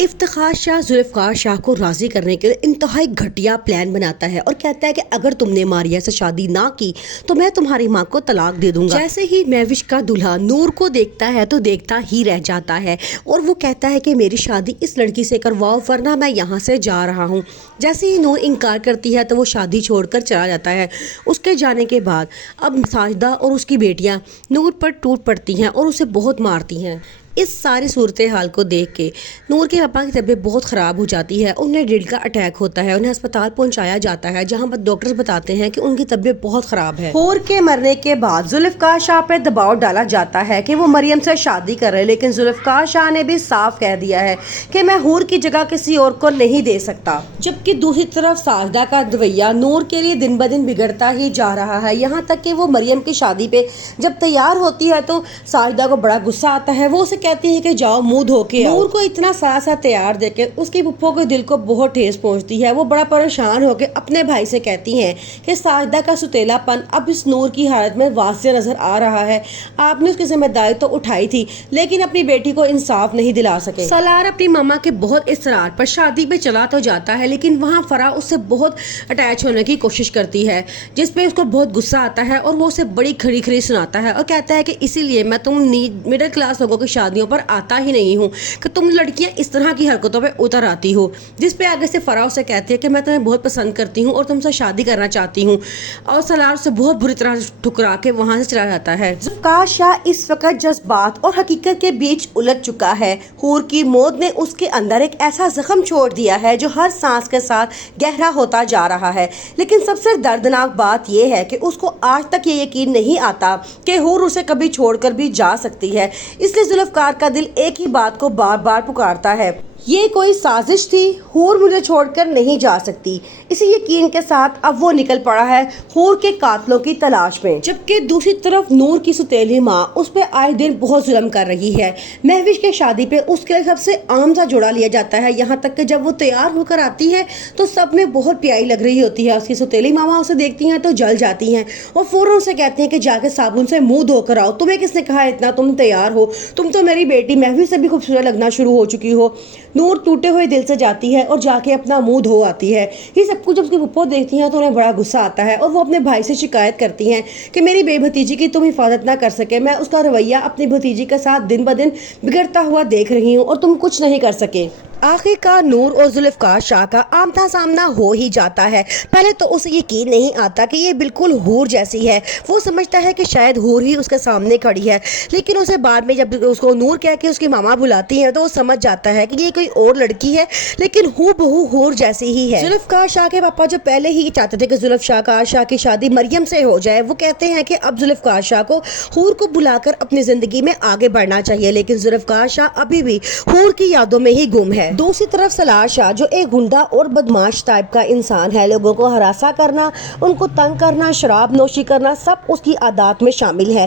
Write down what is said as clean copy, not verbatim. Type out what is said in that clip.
افتخار شاہ ذوالفقار شاہ کو راضی کرنے کے لیے انتہائی گھٹیا پلان بناتا ہے اور کہتا ہے کہ اگر تم نے ماریہ سے شادی نہ کی تو میں تمہاری ماں کو طلاق دے دوں گا۔ جیسے ہی مہوش کا دلہا نور کو دیکھتا ہے تو دیکھتا ہی رہ جاتا ہے اور وہ کہتا ہے کہ میری شادی اس لڑکی سے کرواؤ ورنہ میں یہاں سے جا رہا ہوں۔ جیسے ہی نور انکار کرتی ہے تو وہ شادی چھوڑ کر چلا جاتا ہے۔ اس کے جانے کے بعد اب ساجدہ اور اس کی بیٹیاں نور پر ٹوٹ پڑتی ہیں اور اسے بہت مارتی ہیں۔ اس ساری صورتحال کو دیکھ کے نور کے پاپا کی طبیعت بہت خراب ہو جاتی ہے، انہیں دل کا اٹیک ہوتا ہے، انہیں ہسپتال پہنچایا جاتا ہے جہاں پر ڈاکٹر بتاتے ہیں کہ ان کی طبیعت بہت خراب ہے۔ حور کے مرنے کے بعد ذوالفقار شاہ پہ دباؤ ڈالا جاتا ہے کہ وہ مریم سے شادی کرے، لیکن ذوالفقار شاہ نے بھی صاف کہہ دیا ہے کہ میں حور کی جگہ کسی اور کو نہیں دے سکتا۔ جبکہ دوسری طرف ساجدہ کا رویہ نور کے لیے دن بدن بگڑتا ہی جا رہا ہے، یہاں تک کہ وہ مریم کی شادی پہ جب تیار ہوتی ہے تو ساجدہ کو بڑا غصہ آتا ہے، وہ اسے کہتی ہے کہ جاؤ منہ دھو کے آؤ۔ نور کو اتنا سا تیار دیکھ کے اس کی پھپھو کے دل کو بہت ٹھیس پہنچتی ہے، وہ بڑا پریشان ہو کے اپنے بھائی سے کہتی ہیں کہ ساجدہ کا ستیلا پن اب اس نور کی حالت میں واضح نظر آ رہا ہے، آپ نے اس کی ذمہ داری تو اٹھائی تھی لیکن اپنی بیٹی کو انصاف نہیں دلا سکے۔ سالار اپنی ماما کے بہت اصرار پر شادی پہ چلا تو جاتا ہے لیکن وہاں فرح اس سے بہت اٹیچ ہونے کی کوشش کرتی ہے، جس پہ اس کو بہت غصہ آتا ہے اور وہ اسے بڑی کھڑی کھڑی سناتا ہے اور کہتا ہے کہ اسی لیے میں تم مڈل کلاس لوگوں کی شادیوں پر آتا ہی نہیں ہوں کہ تم لڑکیاں اس طرح کی حرکتوں پہ اتر آتی ہو۔ جس پہ آگے سے فرح اسے کہتی ہے کہ میں تمہیں بہت پسند کرتی ہوں اور تم سے شادی کرنا چاہتی ہوں، اور سالار اسے بہت بری طرح ٹھکرا کے وہاں سے چلا جاتا ہے۔ ذوالفقار شاہ اس وقت جذبات اور حقیقت کے بیچ الجھ چکا ہے۔ حور کی موت نے اس کے اندر ایک ایسا زخم چھوڑ دیا ہے جو ہر سانس کے ساتھ گہرا ہوتا جا رہا ہے، لیکن سب سے دردناک بات یہ ہے کہ اس کو آج تک یہ یقین نہیں آتا کہ حور اسے کبھی چھوڑ کر بھی جا سکتی ہے، اس لیے ذوالفقار کا دل ایک ہی بات کو بار بار پکارتا ہے، یہ کوئی سازش تھی، حور مجھے چھوڑ کر نہیں جا سکتی۔ اسی یقین کے ساتھ اب وہ نکل پڑا ہے حور کے قاتلوں کی تلاش میں۔ جبکہ دوسری طرف نور کی ستیلی ماں اس پہ آئے دن بہت ظلم کر رہی ہے۔ مہوش کے شادی پہ اس کے سب سے عام سا جوڑا لیا جاتا ہے، یہاں تک کہ جب وہ تیار ہو کر آتی ہے تو سب میں بہت پیاری لگ رہی ہوتی ہے، اس کی ستیلی ماما اسے دیکھتی ہیں تو جل جاتی ہیں اور فوراً سے کہتی ہیں کہ جا کے صابن سے منہ دھو کر آؤ، تمہیں کس نے کہا اتنا تم تیار ہو، تم تو میری بیٹی مہوش سے بھی خوبصورت لگنا شروع ہو چکی ہو۔ نور ٹوٹے ہوئے دل سے جاتی ہے اور جا کے اپنا منہ دھو آتی ہے۔ یہ سب کچھ جب اس کی پھپھو دیکھتی ہیں تو انہیں بڑا غصہ آتا ہے اور وہ اپنے بھائی سے شکایت کرتی ہیں کہ میری بے بھتیجی کی تم حفاظت نہ کر سکے، میں اس کا رویہ اپنی بھتیجی کے ساتھ دن بدن بگڑتا ہوا دیکھ رہی ہوں اور تم کچھ نہیں کر سکے۔ آخر کار نور اور ذوالفقار شاہ کا آمنا سامنا ہو ہی جاتا ہے۔ پہلے تو اسے یقین نہیں آتا کہ یہ بالکل حور جیسی ہے، وہ سمجھتا ہے کہ شاید حور ہی اس کے سامنے کھڑی ہے، لیکن اسے بعد میں جب اس کو نور کہہ کے اس کی ماما بلاتی ہیں تو وہ سمجھ جاتا ہے کہ یہ کوئی اور لڑکی ہے لیکن ہو بہو حور جیسی ہی ہے۔ ذوالفقار شاہ کے پاپا جو پہلے ہی چاہتے تھے کہ ذوالفقار شاہ کی شادی مریم سے ہو جائے، وہ کہتے ہیں کہ اب ذوالفقار شاہ کو حور کو بلا کر اپنی زندگی میں آگے بڑھنا چاہیے، لیکن ذوالفقار شاہ ابھی بھی حور کی یادوں میں ہی گم ہے۔ دوسری طرف سالار شاہ جو ایک گنڈا اور بدماش ٹائپ کا انسان ہے، لوگوں کو ہراساں کرنا، ان کو تنگ کرنا، شراب نوشی کرنا، سب اس کی عادات میں شامل ہے۔